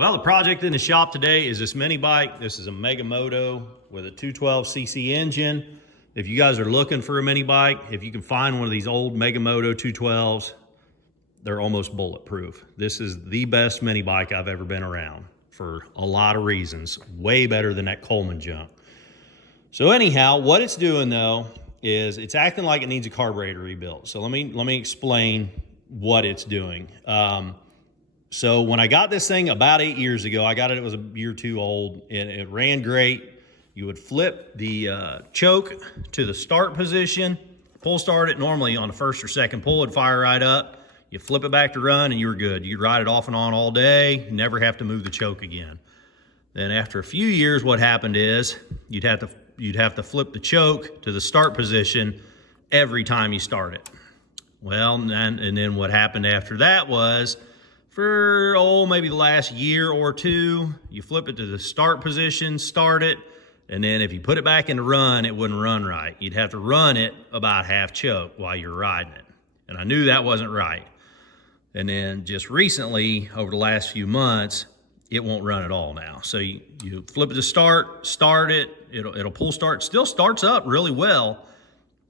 Well, the project in the shop today is this mini bike. This is a Mega Moto with a 212cc engine. If you guys are looking for a mini bike, if you can find one of these old Mega Moto 212s, they're almost bulletproof. This is the best mini bike I've ever been around for a lot of reasons. Way better than that Coleman junk. So anyhow, what it's doing though is it's acting like it needs a carburetor rebuilt. So let me explain what it's doing. So when I got this thing about 8 years ago, I got it, it was a year or two old, and it ran great. You would flip the choke to the start position, pull start it. Normally on the first or second pull, it'd fire right up. You flip it back to run and you were good. You'd ride it off and on all day, never have to move the choke again. Then after a few years, what happened is you'd have to flip the choke to the start position every time you start it. Well, and then what happened after that was, for maybe the last year or two, you flip it to the start position, start it, and then if you put it back into run, it wouldn't run right. You'd have to run it about half choke while you're riding it. And I knew that wasn't right. And then just recently, over the last few months, it won't run at all now. So you flip it to start it, it'll pull start, still starts up really well,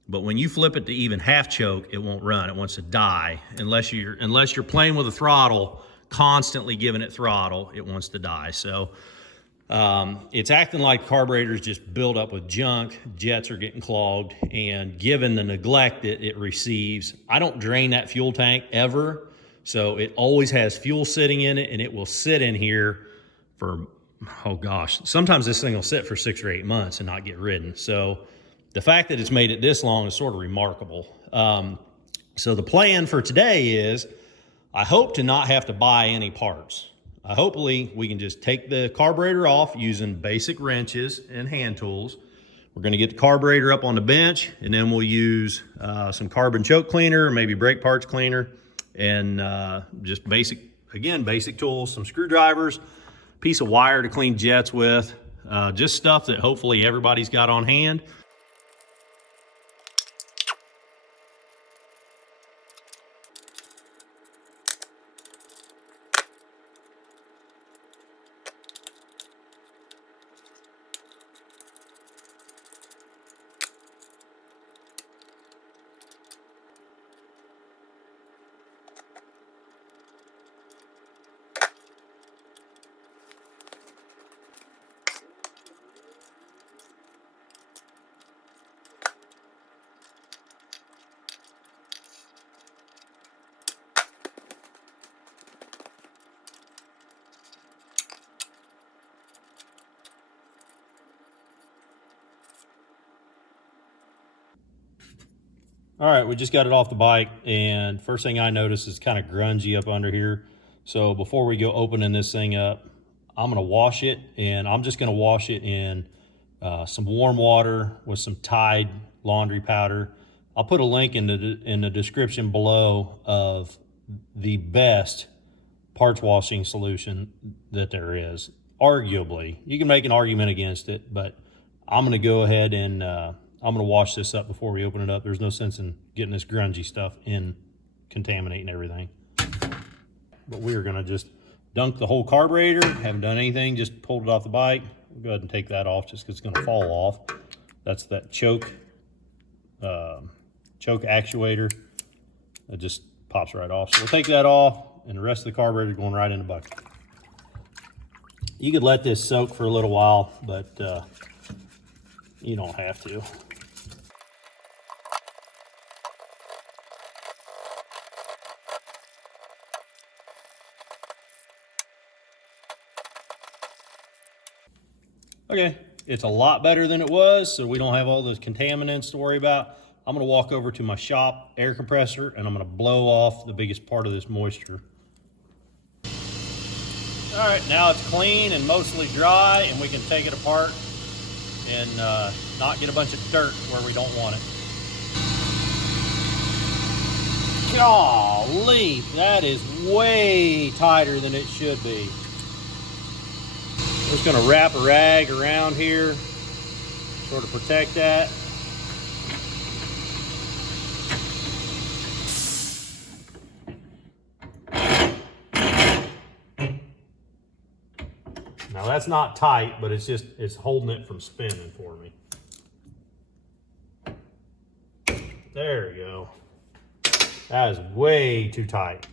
but when you flip it to even half choke, it won't run. It wants to die. Unless you're playing with a throttle, constantly giving it throttle, it wants to die. So it's acting like carburetor's just built up with junk. Jets are getting clogged, and given the neglect that it receives, I don't drain that fuel tank ever. So it always has fuel sitting in it, and it will sit in here for, oh gosh, sometimes this thing will sit for 6 or 8 months and not get ridden. So the fact that it's made it this long is sort of remarkable. So the plan for today is I hope to not have to buy any parts. Hopefully we can just take the carburetor off using basic wrenches and hand tools. We're going to get the carburetor up on the bench, and then we'll use some carbon choke cleaner, maybe brake parts cleaner, and just basic tools, some screwdrivers, piece of wire to clean jets with, just stuff that hopefully everybody's got on hand. All right, we just got it off the bike, and first thing I noticed is kind of grungy up under here. So before we go opening this thing up, I'm gonna wash it, and I'm just gonna wash it in some warm water with some Tide laundry powder. I'll put a link in the description below of the best parts washing solution that there is. Arguably, you can make an argument against it, but I'm gonna go ahead and I'm gonna wash this up before we open it up. There's no sense in getting this grungy stuff in, contaminating everything. But we are gonna just dunk the whole carburetor. Haven't done anything, just pulled it off the bike. We'll go ahead and take that off just because it's gonna fall off. That's that choke actuator. It just pops right off. So we'll take that off, and the rest of the carburetor is going right in the bucket. You could let this soak for a little while, but you don't have to. Okay, it's a lot better than it was, so we don't have all those contaminants to worry about. I'm gonna walk over to my shop air compressor, and I'm gonna blow off the biggest part of this moisture. All right, now it's clean and mostly dry, and we can take it apart and not get a bunch of dirt where we don't want it. Golly, that is way tighter than it should be. Just gonna wrap a rag around here, sort of protect that. Now that's not tight, but it's holding it from spinning for me. There we go. That is way too tight.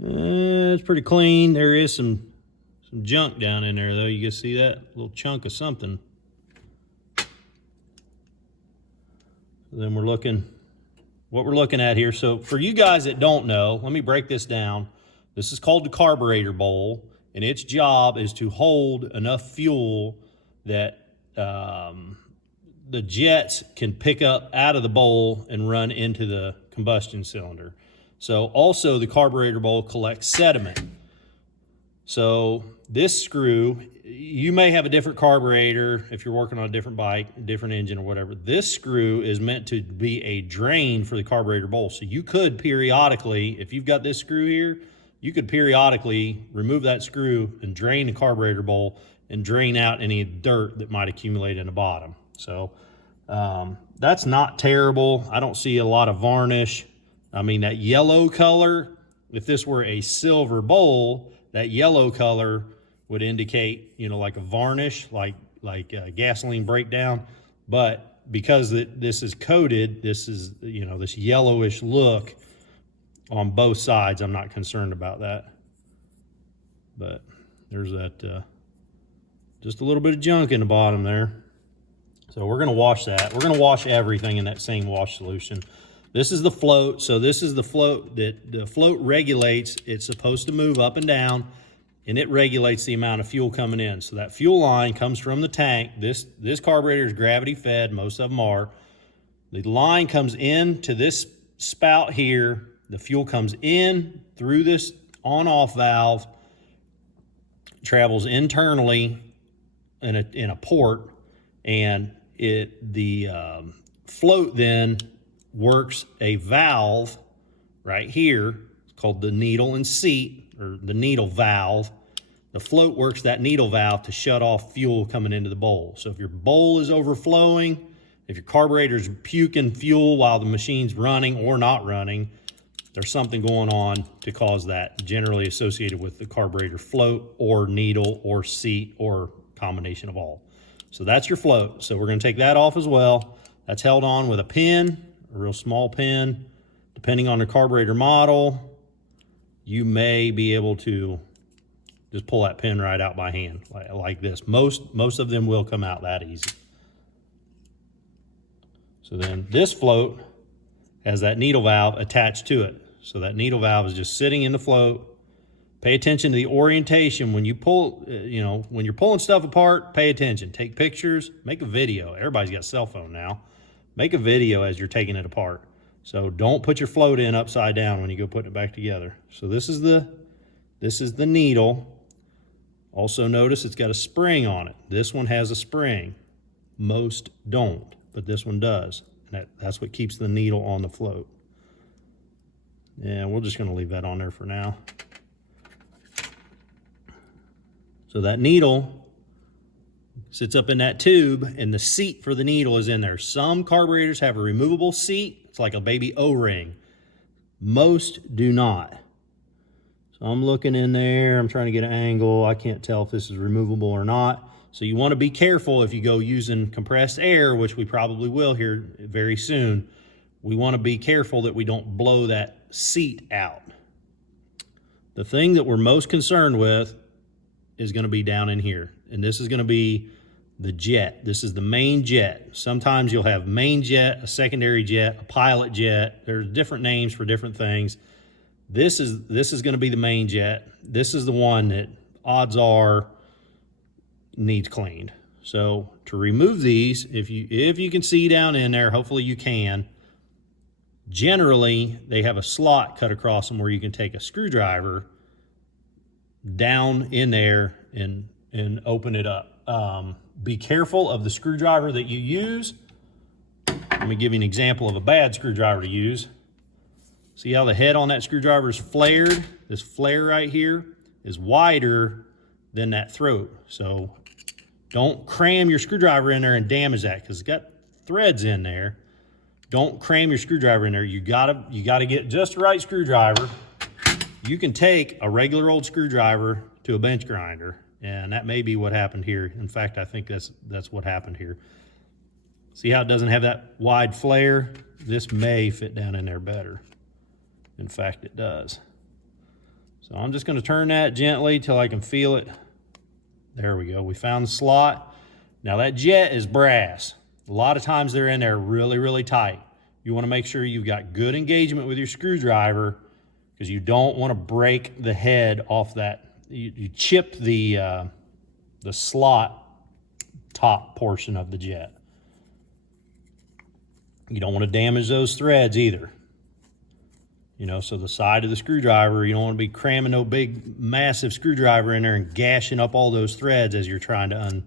It's pretty clean. There is some junk down in there though. You can see that little chunk of something. Then we're looking, what we're looking at here. So for you guys that don't know, let me break this down. This is called the carburetor bowl, and its job is to hold enough fuel that the jets can pick up out of the bowl and run into the combustion cylinder. So also the carburetor bowl collects sediment. So this screw, you may have a different carburetor if you're working on a different bike, a different engine or whatever. This screw is meant to be a drain for the carburetor bowl. So you could periodically, if you've got this screw here, you could periodically remove that screw and drain the carburetor bowl and drain out any dirt that might accumulate in the bottom. So that's not terrible. I don't see a lot of varnish. I mean, that yellow color, if this were a silver bowl, that yellow color would indicate, you know, like a varnish, like a gasoline breakdown. But because this is coated, this is, you know, this yellowish look on both sides. I'm not concerned about that. But there's that, just a little bit of junk in the bottom there. So we're going to wash that. We're going to wash everything in that same wash solution. This is the float. So this is the float that the float regulates. It's supposed to move up and down, and it regulates the amount of fuel coming in. So that fuel line comes from the tank. This carburetor is gravity fed. Most of them are. The line comes in to this spout here. The fuel comes in through this on-off valve, travels internally in a port, and the float then works a valve right here. It's called the needle and seat, or the needle valve. The float works that needle valve to shut off fuel coming into the bowl. So if your bowl is overflowing, if your carburetor's puking fuel while the machine's running or not running, there's something going on to cause that, generally associated with the carburetor float or needle or seat or combination of all. So that's your float. So we're going to take that off as well. That's held on with a pin, a real small pin. Depending on the carburetor model, you may be able to just pull that pin right out by hand like this. Most of them will come out that easy. So then this float has that needle valve attached to it. So that needle valve is just sitting in the float. Pay attention to the orientation. When you pull, when you're pulling stuff apart, pay attention. Take pictures, make a video. Everybody's got a cell phone now. Make a video as you're taking it apart. So don't put your float in upside down when you go putting it back together. So this is the needle. Also notice it's got a spring on it. This one has a spring. Most don't, but this one does. And that's what keeps the needle on the float. Yeah, we're just going to leave that on there for now. So that needle sits up in that tube, and the seat for the needle is in there. Some carburetors have a removable seat. It's like a baby O-ring. Most do not. So I'm looking in there. I'm trying to get an angle. I can't tell if this is removable or not. So you want to be careful if you go using compressed air, which we probably will here very soon. We want to be careful that we don't blow that seat out. The thing that we're most concerned with is going to be down in here. And this is going to be the jet. This is the main jet. Sometimes you'll have main jet, a secondary jet, a pilot jet. There's different names for different things. This is going to be the main jet. This is the one that odds are needs cleaned. So to remove these, if you can see down in there, hopefully you can. Generally, they have a slot cut across them where you can take a screwdriver down in there and open it up. Be careful of the screwdriver that you use. Let me give you an example of a bad screwdriver to use. See how the head on that screwdriver is flared? This flare right here is wider than that throat. So Don't cram your screwdriver in there and damage that because it's got threads in there. Don't cram your screwdriver in there. You gotta get just the right screwdriver. You can take a regular old screwdriver to a bench grinder, and that may be what happened here. In fact, I think that's what happened here. See how it doesn't have that wide flare? This may fit down in there better. In fact, it does. So I'm just gonna turn that gently till I can feel it. There we go, we found the slot. Now that jet is brass. A lot of times they're in there really, really tight. You wanna make sure you've got good engagement with your screwdriver because you don't wanna break the head off that. You chip the slot top portion of the jet. You don't wanna damage those threads either. You know, so the side of the screwdriver, you don't want to be cramming no big, massive screwdriver in there and gashing up all those threads as you're trying to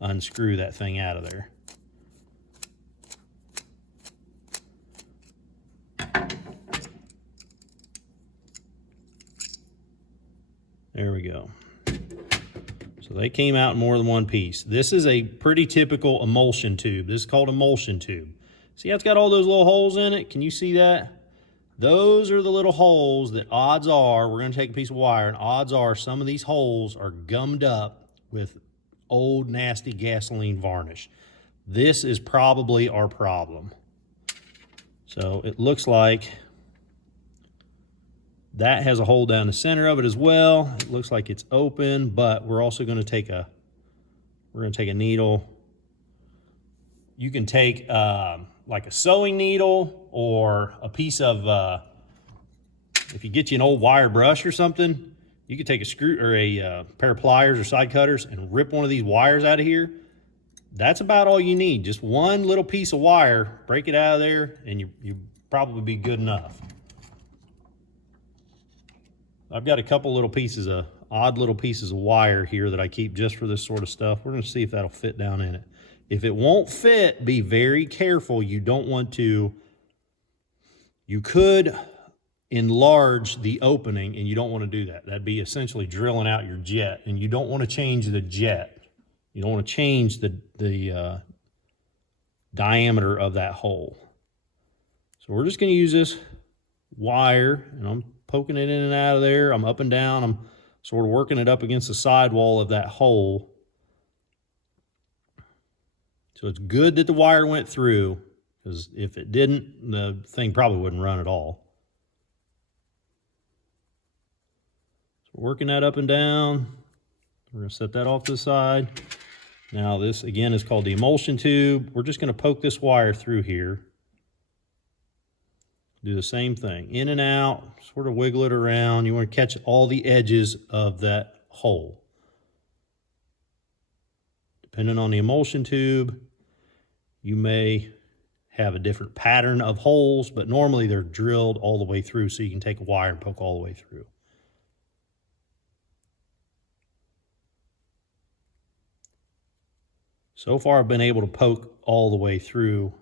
unscrew that thing out of there. There we go. So they came out in more than one piece. This is a pretty typical emulsion tube. This is called emulsion tube. See how it's got all those little holes in it? Can you see that? Those are the little holes that odds are, we're gonna take a piece of wire, and odds are some of these holes are gummed up with old nasty gasoline varnish. This is probably our problem. So it looks like that has a hole down the center of it as well. It looks like it's open, but we're also gonna take a needle. You can take like a sewing needle or a piece of, if you get you an old wire brush or something, you could take a screw or a pair of pliers or side cutters and rip one of these wires out of here. That's about all you need. Just one little piece of wire, break it out of there, and you probably be good enough. I've got a couple little pieces of, odd little pieces of wire here that I keep just for this sort of stuff. We're gonna see if that'll fit down in it. If it won't fit, be very careful. You don't want to, you could enlarge the opening and you don't want to do that. That'd be essentially drilling out your jet, and you don't want to change the jet. You don't want to change the diameter of that hole. So we're just going to use this wire, and I'm poking it in and out of there. I'm up and down. I'm sort of working it up against the sidewall of that hole. So it's good that the wire went through, because if it didn't, the thing probably wouldn't run at all. So we're working that up and down. We're gonna set that off to the side. Now this again is called the emulsion tube. We're just gonna poke this wire through here. Do the same thing, in and out, sort of wiggle it around. You wanna catch all the edges of that hole. Depending on the emulsion tube, you may have a different pattern of holes, but normally they're drilled all the way through, so you can take a wire and poke all the way through. So far, I've been able to poke all the way through.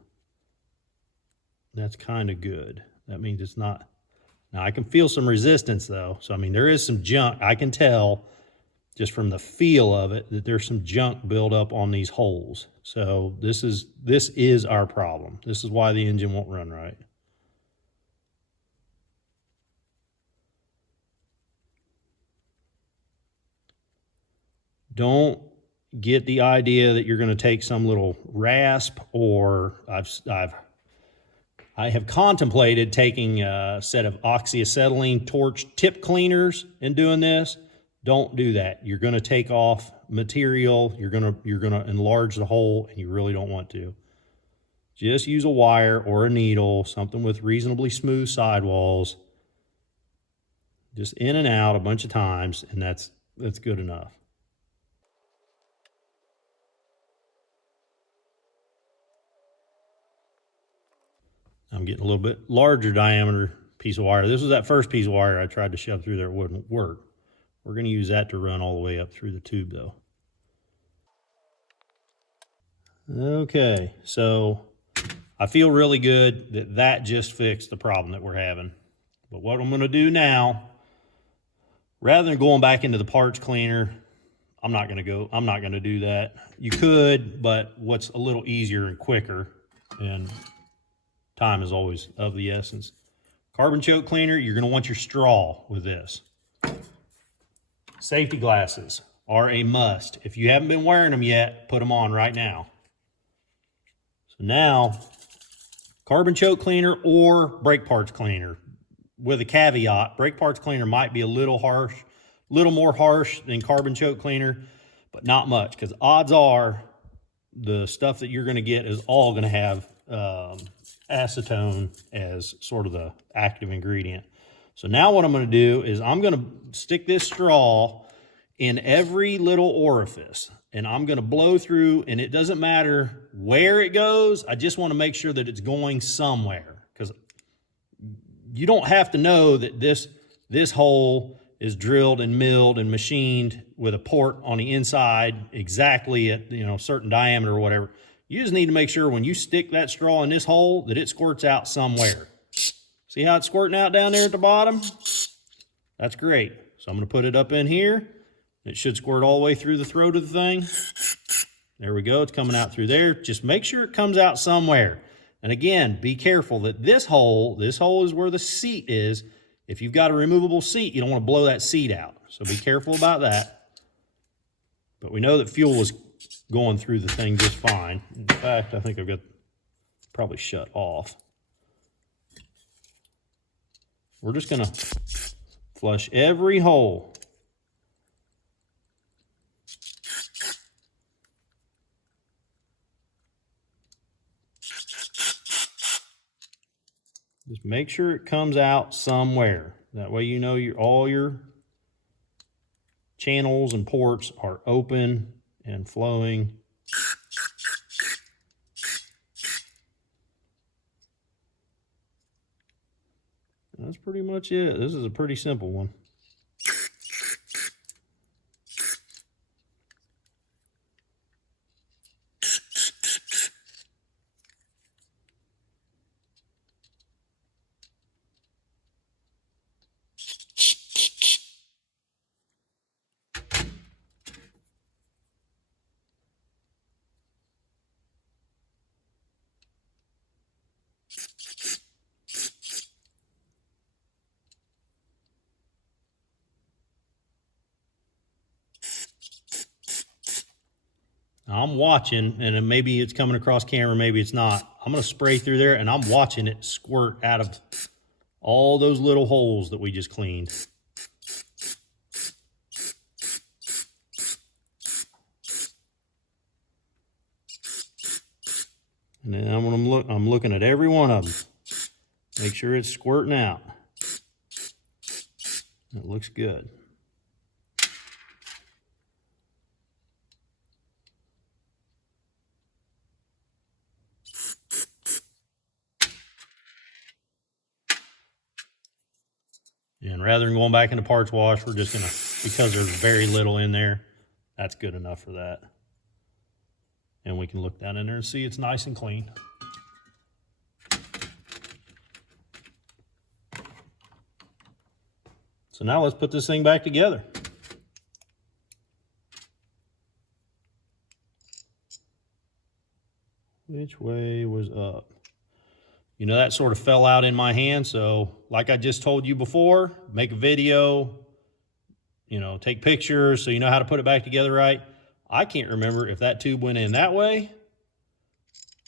That's kind of good. That means it's not. Now, I can feel some resistance, though. So, I mean, there is some junk. I can tell just from the feel of it that there's some junk built up on these holes. So this is our problem. This is why the engine won't run right. Don't get the idea that you're going to take some little rasp, or I have contemplated taking a set of oxyacetylene torch tip cleaners and doing this. Don't do that. You're going to take off material. You're going to enlarge the hole, and you really don't want to. Just use a wire or a needle, something with reasonably smooth sidewalls. Just in and out a bunch of times, and that's good enough. I'm getting a little bit larger diameter piece of wire. This was that first piece of wire I tried to shove through there. It wouldn't work. We're going to use that to run all the way up through the tube, though. Okay, so I feel really good that that just fixed the problem that we're having. But what I'm going to do now, rather than going back into the parts cleaner, I'm not going to do that. You could, but what's a little easier and quicker, and time is always of the essence. Carbon choke cleaner, you're going to want your straw with this. Safety glasses are a must. If you haven't been wearing them yet, put them on right now. So now, carbon choke cleaner or brake parts cleaner. With a caveat, brake parts cleaner might be a little more harsh than carbon choke cleaner, but not much, because odds are the stuff that you're going to get is all going to have acetone as sort of the active ingredient. So now what I'm going to do is I'm going to stick this straw in every little orifice, and I'm going to blow through, and it doesn't matter where it goes. I just want to make sure that it's going somewhere, because you don't have to know that this hole is drilled and milled and machined with a port on the inside exactly at, you know, certain diameter or whatever. You just need to make sure when you stick that straw in this hole that it squirts out somewhere. See how it's squirting out down there at the bottom? That's great. So I'm going to put it up in here. It should squirt all the way through the throat of the thing. There we go. It's coming out through there. Just make sure it comes out somewhere. And again, be careful that this hole is where the seat is. If you've got a removable seat, you don't want to blow that seat out. So be careful about that. But we know that fuel is going through the thing just fine. In fact, I think I've got probably shut off. We're just going to flush every hole. Just make sure it comes out somewhere. That way you know all your channels and ports are open and flowing. That's pretty much it. This is a pretty simple one. I'm watching, and maybe it's coming across camera, maybe it's not. I'm going to spray through there, and I'm watching it squirt out of all those little holes that we just cleaned. And then I'm looking at every one of them. Make sure it's squirting out. It looks good. And rather than going back into parts wash, we're just gonna, because there's very little in there, that's good enough for that. And we can look down in there and see it's nice and clean. So now let's put this thing back together. Which way was up? You know, that sort of fell out in my hand. So like I just told you before, make a video, you know, take pictures so you know how to put it back together right. I can't remember if that tube went in that way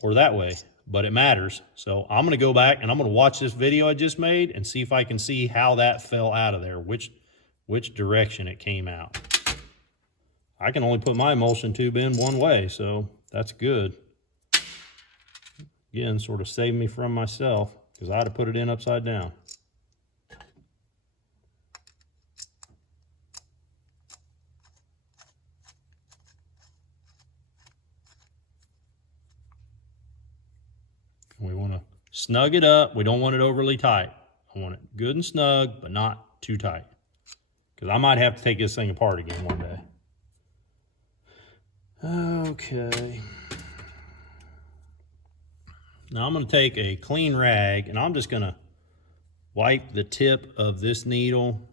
or that way, but it matters. So I'm going to go back and I'm going to watch this video I just made and see if I can see how that fell out of there, which direction it came out. I can only put my emulsion tube in one way, so that's good. Again, sort of saved me from myself because I had to put it in upside down. We want to snug it up. We don't want it overly tight. I want it good and snug, but not too tight. Because I might have to take this thing apart again one day. Okay. Now I'm going to take a clean rag and I'm just going to wipe the tip of this needle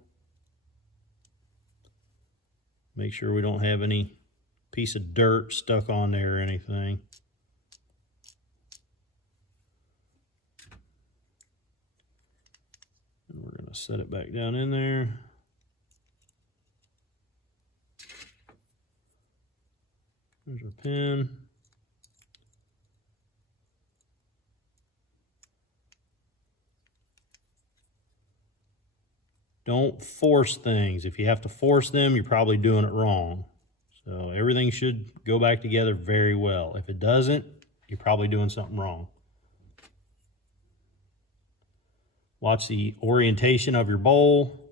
Make sure we don't have any piece of dirt stuck on there or anything. And we're going to set it back down in there. There's our pin. Don't force things. If you have to force them, you're probably doing it wrong. So everything should go back together very well. If it doesn't, you're probably doing something wrong. Watch the orientation of your bowl.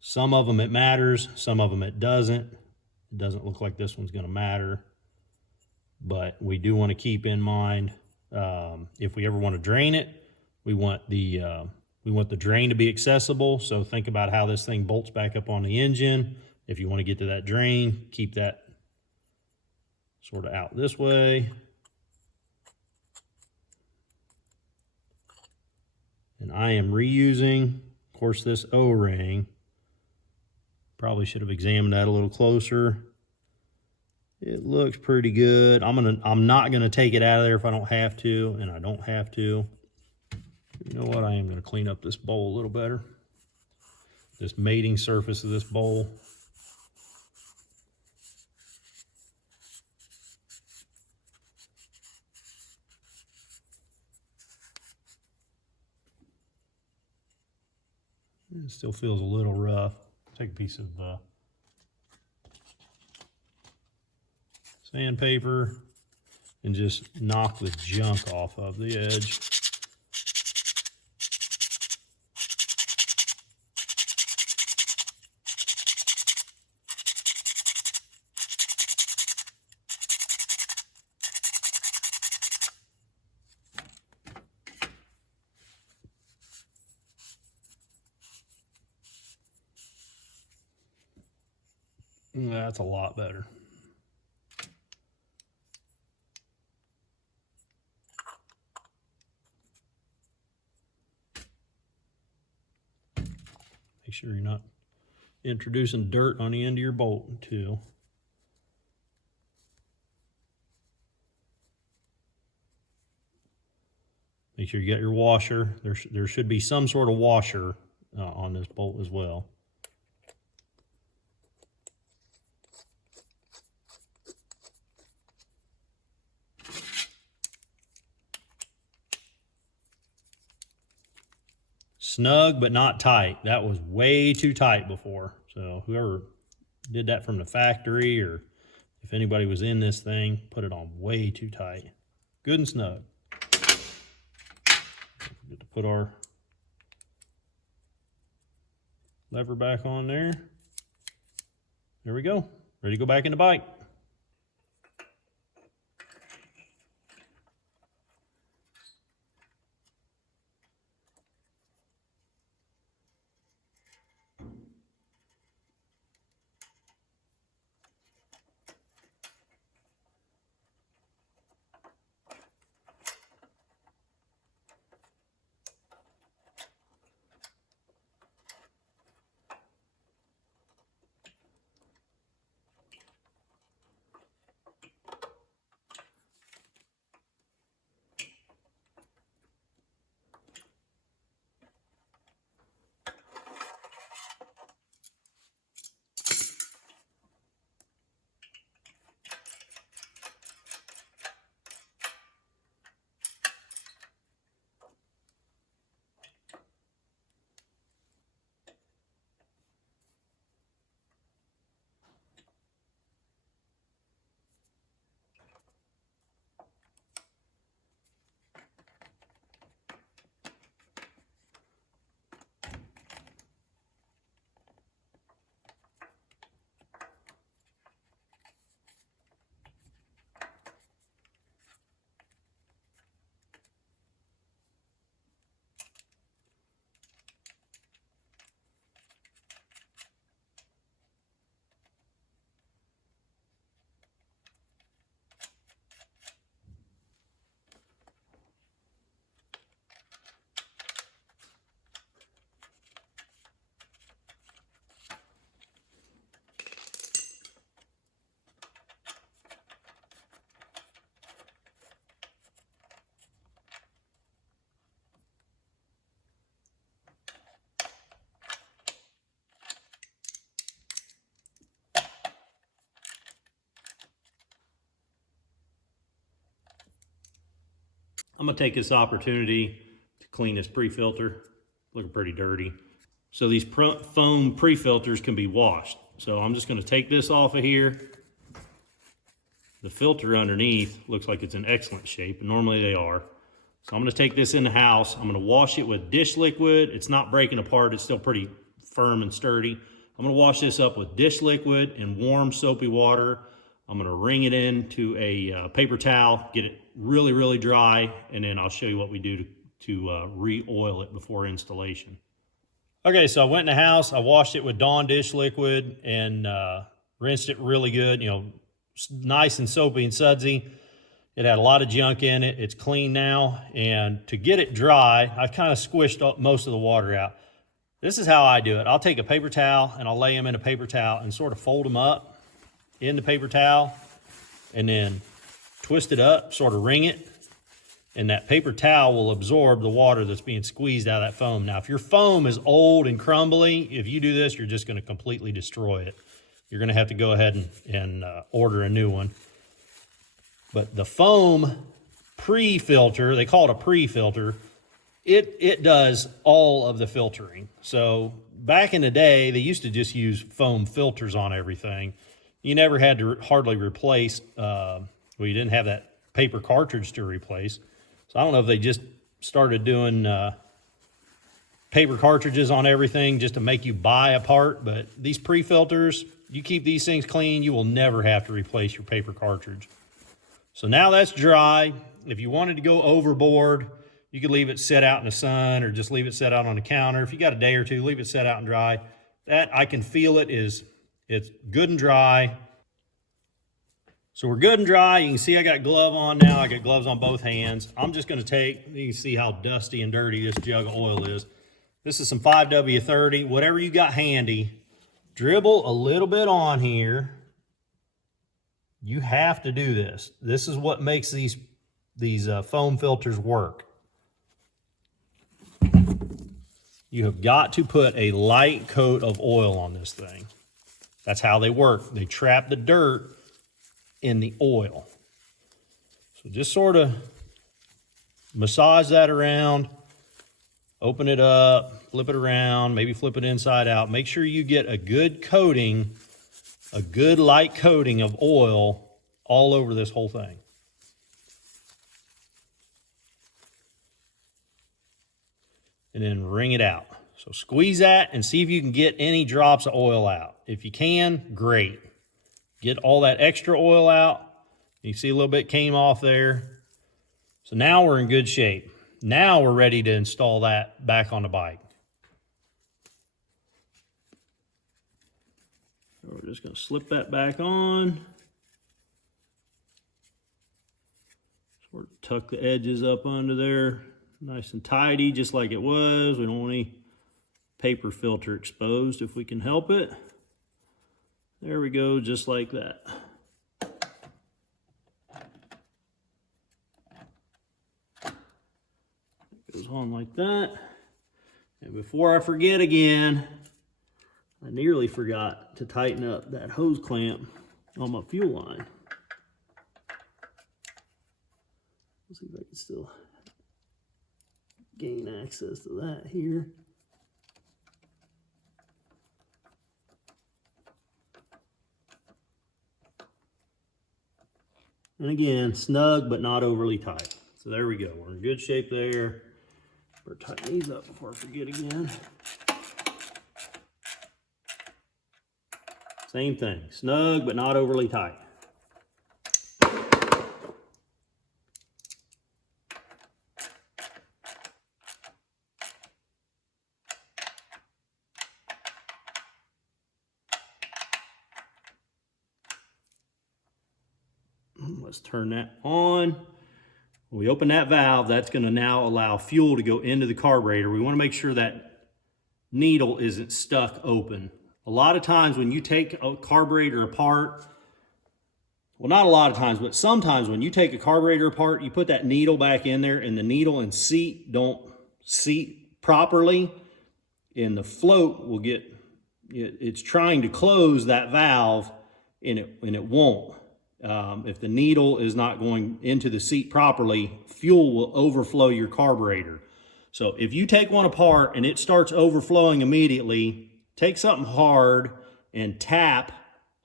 Some of them it matters, some of them it doesn't. It doesn't look like this one's going to matter. But we do want to keep in mind, if we ever want to drain it, we want the drain to be accessible. So think about how this thing bolts back up on the engine. If you want to get to that drain, keep that sort of out this way. And I am reusing, of course, this O-ring. Probably should have examined that a little closer. It looks pretty good. I'm not gonna take it out of there if I don't have to, and I don't have to. You know what? I am gonna clean up this bowl a little better. This mating surface of this bowl. It still feels a little rough. Take a piece of sandpaper and just knock the junk off of the edge. That's a lot better. Make sure you're not introducing dirt on the end of your bolt too. Make sure you got your washer. There should be some sort of washer on this bolt as well. Snug, but not tight. That was way too tight before. So whoever did that from the factory, or if anybody was in this thing, put it on way too tight. Good and snug. Get to put our lever back on there. There we go. Ready to go back in the bike. I'm gonna take this opportunity to clean this pre-filter. Looking pretty dirty. So these foam pre-filters can be washed. So I'm just gonna take this off of here. The filter underneath looks like it's in excellent shape, and normally they are. So I'm gonna take this in the house. I'm gonna wash it with dish liquid. It's not breaking apart, it's still pretty firm and sturdy. I'm gonna wash this up with dish liquid and warm soapy water. I'm gonna wring it into a paper towel, get it really, really dry, and then I'll show you what we do to re-oil it before installation. Okay, so I went in the house, I washed it with Dawn dish liquid and rinsed it really good, you know, nice and soapy and sudsy. It had a lot of junk in it. It's clean now. And to get it dry, I kind of squished most of the water out. This is how I do it. I'll take a paper towel and I'll lay them in a paper towel and sort of fold them up in the paper towel and then twist it up, sort of wring it. And that paper towel will absorb the water that's being squeezed out of that foam. Now, if your foam is old and crumbly, if you do this, you're just going to completely destroy it. You're going to have to go ahead and order a new one. But the foam pre-filter, they call it a pre-filter, it does all of the filtering. So back in the day, they used to just use foam filters on everything. You never had to hardly replace, well, you didn't have that paper cartridge to replace. So I don't know if they just started doing paper cartridges on everything just to make you buy a part, but these pre-filters, you keep these things clean, you will never have to replace your paper cartridge. So now that's dry. If you wanted to go overboard, you could leave it set out in the sun or just leave it set out on the counter. If you got a day or two, leave it set out and dry. That, I can feel it, it's good and dry. So we're good and dry. You can see I got a glove on now. I got gloves on both hands. I'm just gonna take, you can see how dusty and dirty this jug of oil is. This is some 5W30, whatever you got handy. Dribble a little bit on here. You have to do this. This is what makes these foam filters work. You have got to put a light coat of oil on this thing. That's how they work. They trap the dirt in the oil. So just sort of massage that around, open it up, flip it around, maybe flip it inside out. Make sure you get a good coating, a good light coating of oil all over this whole thing. And then wring it out. So squeeze that and see if you can get any drops of oil out. If you can, great. Get all that extra oil out. You see a little bit came off there. So now we're in good shape. Now we're ready to install that back on the bike. So we're just going to slip that back on. Sort of tuck the edges up under there. Nice and tidy, just like it was. We don't want any paper filter exposed if we can help it. There we go, just like that. It goes on like that. And before I forget again, I nearly forgot to tighten up that hose clamp on my fuel line. Let's see if I can still gain access to that here. And again, snug but not overly tight. So there we go. We're in good shape there. Better tighten these up before I forget again. Same thing, snug but not overly tight. Let's turn that on. When we open that valve, that's going to now allow fuel to go into the carburetor. We want to make sure that needle isn't stuck open. A lot of times when you take a carburetor apart, well, not a lot of times, but sometimes when you take a carburetor apart, you put that needle back in there and the needle and seat don't seat properly, and the float will get, it's trying to close that valve and it won't. if the needle is not going into the seat properly, fuel will overflow your carburetor. So if you take one apart and it starts overflowing immediately, take something hard and tap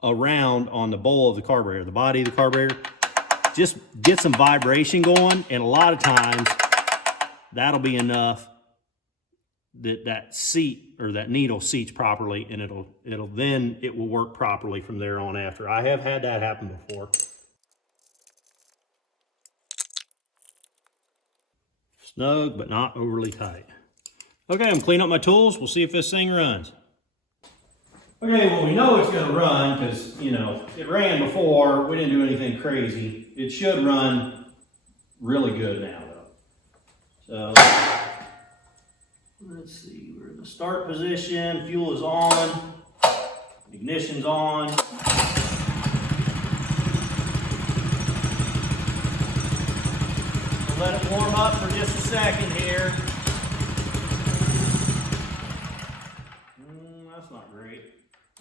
around on the bowl of the carburetor, the body of the carburetor. Just get some vibration going, and a lot of times that'll be enough that seat or that needle seats properly, and it will work properly from there on after. I have had that happen before. Snug, but not overly tight. Okay, I'm cleaning up my tools. We'll see if this thing runs. Okay, well, we know it's gonna run because, you know, it ran before. We didn't do anything crazy. It should run really good now, though. So, let's see, we're in the start position, fuel is on, ignition's on. We'll let it warm up for just a second here. That's not great.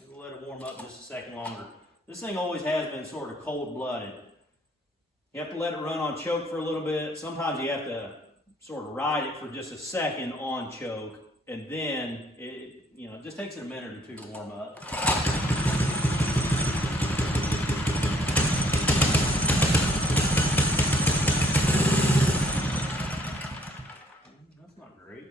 We'll let it warm up just a second longer. This thing always has been sort of cold-blooded. You have to let it run on choke for a little bit. Sometimes you have to sort of ride it for just a second on choke, and then it, you know, it just takes it a minute or two to warm up. That's not great.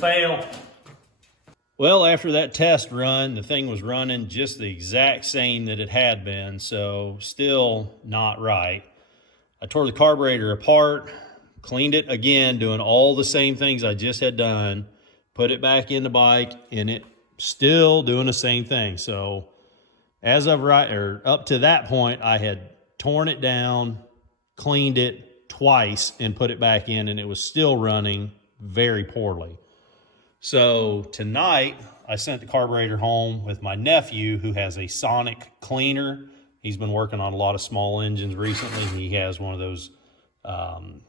Fail. Well, after that test run, the thing was running just the exact same that it had been, so still not right. I tore the carburetor apart, cleaned it again, doing all the same things I just had done, put it back in the bike, and it still doing the same thing. So as of up to that point, I had torn it down, cleaned it twice, and put it back in, and it was still running very poorly. So tonight, I sent the carburetor home with my nephew, who has a sonic cleaner. He's been working on a lot of small engines recently. He has one of those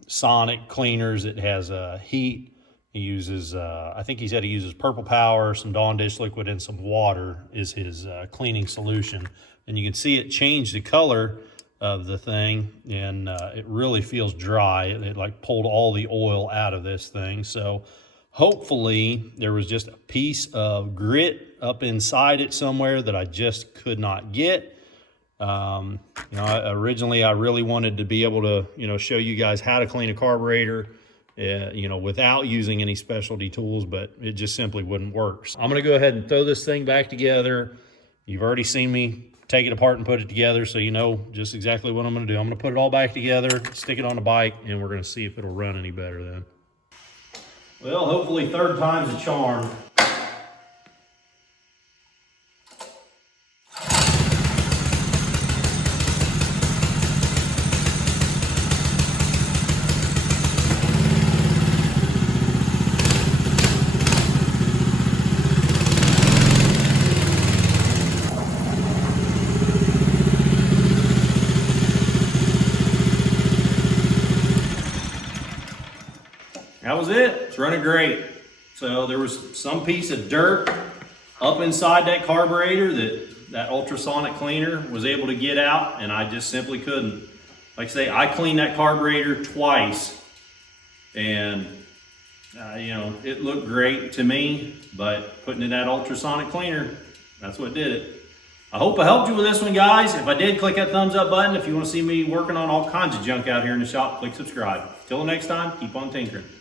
sonic cleaners that has heat. He uses, I think he said he uses Purple Power, some Dawn Dish liquid, and some water is his cleaning solution. And you can see it change the color of the thing, and it really feels dry. It like pulled all the oil out of this thing. So hopefully there was just a piece of grit up inside it somewhere that I just could not get. You know, originally I really wanted to be able to, you know, show you guys how to clean a carburetor, you know, without using any specialty tools, but it just simply wouldn't work. So I'm going to go ahead and throw this thing back together. You've already seen me take it apart and put it together, so you know just exactly what I'm going to do. I'm going to put it all back together, stick it on the bike, and we're going to see if it'll run any better then. Well, hopefully third time's a charm. That was it. It's running great. So there was some piece of dirt up inside that carburetor that ultrasonic cleaner was able to get out, and I just simply couldn't. Like I say, I cleaned that carburetor twice, and you know, it looked great to me, but putting in that ultrasonic cleaner, that's what did it. I hope I helped you with this one, guys. If I did, click that thumbs up button. If you want to see me working on all kinds of junk out here in the shop, click subscribe. Till next time, keep on tinkering.